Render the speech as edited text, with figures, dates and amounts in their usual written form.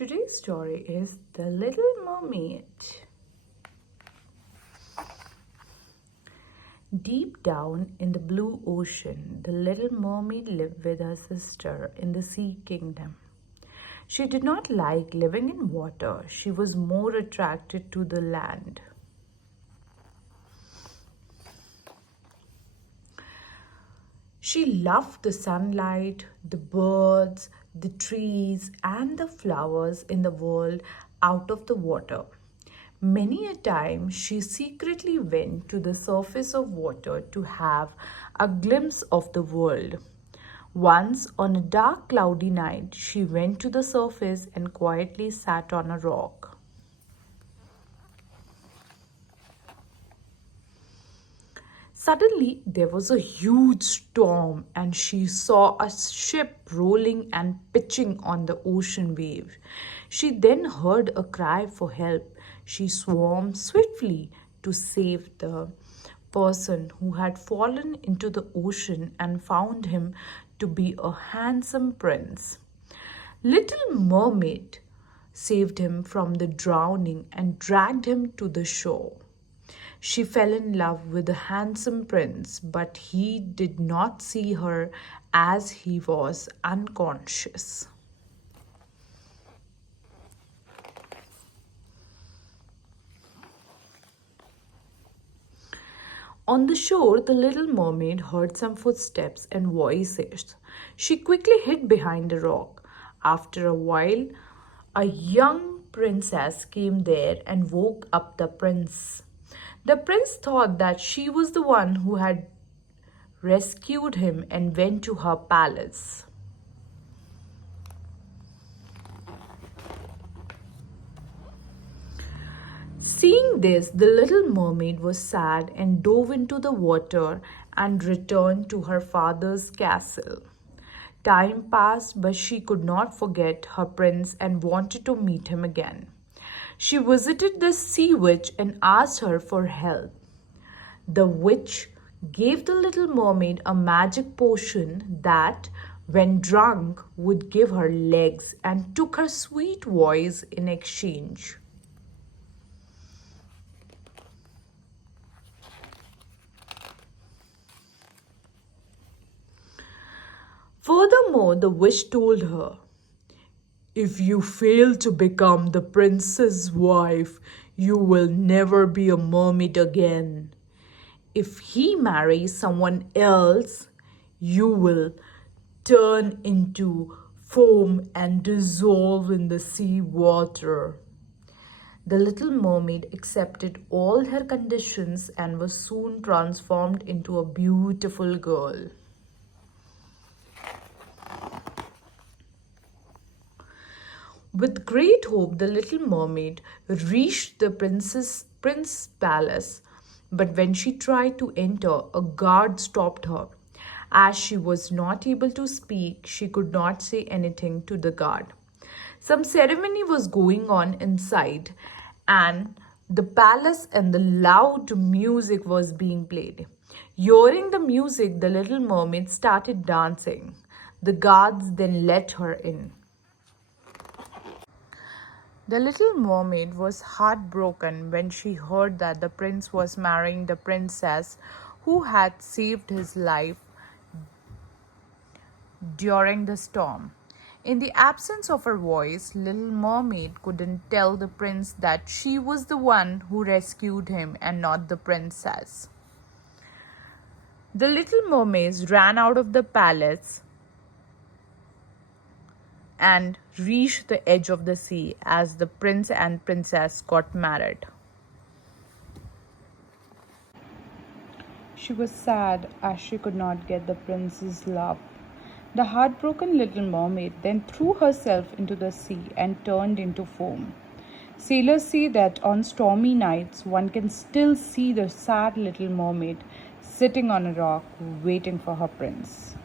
Today's story is The Little Mermaid. Deep down in the blue ocean, the little mermaid lived with her sister in the sea kingdom. She did not like living in water. She was more attracted to the land. She loved the sunlight, the birds, the trees, and the flowers in the world out of the water. Many a time she secretly went to the surface of water to have a glimpse of the world. Once, on a dark, cloudy night, she went to the surface and quietly sat on a rock. Suddenly, there was a huge storm, and she saw a ship rolling and pitching on the ocean wave. She then heard a cry for help. She swam swiftly to save the person who had fallen into the ocean and found him to be a handsome prince. Little Mermaid saved him from the drowning and dragged him to the shore. She fell in love with the handsome prince, but he did not see her as he was unconscious. On the shore, the little mermaid heard some footsteps and voices. She quickly hid behind a rock. After a while, a young princess came there and woke up the prince. The prince thought that she was the one who had rescued him and went to her palace. Seeing this, the little mermaid was sad and dove into the water and returned to her father's castle. Time passed, but she could not forget her prince and wanted to meet him again. She visited the sea witch and asked her for help. The witch gave the little mermaid a magic potion that, when drunk, would give her legs and took her sweet voice in exchange. Furthermore, the witch told her, "If you fail to become the prince's wife, you will never be a mermaid again. If he marries someone else, you will turn into foam and dissolve in the sea water." The little mermaid accepted all her conditions and was soon transformed into a beautiful girl. With great hope, the little mermaid reached the prince's palace. But when she tried to enter, a guard stopped her. As she was not able to speak, she could not say anything to the guard. Some ceremony was going on inside, and the palace and the loud music was being played. Hearing the music, the little mermaid started dancing. The guards then let her in. The little mermaid was heartbroken when she heard that the prince was marrying the princess who had saved his life during the storm. In the absence of her voice, Little Mermaid couldn't tell the prince that she was the one who rescued him and not the princess. The little mermaids ran out of the palace and reached the edge of the sea as the prince and princess got married. She was sad as she could not get the prince's love. The heartbroken little mermaid then threw herself into the sea and turned into foam. Sailors say that on stormy nights one can still see the sad little mermaid sitting on a rock waiting for her prince.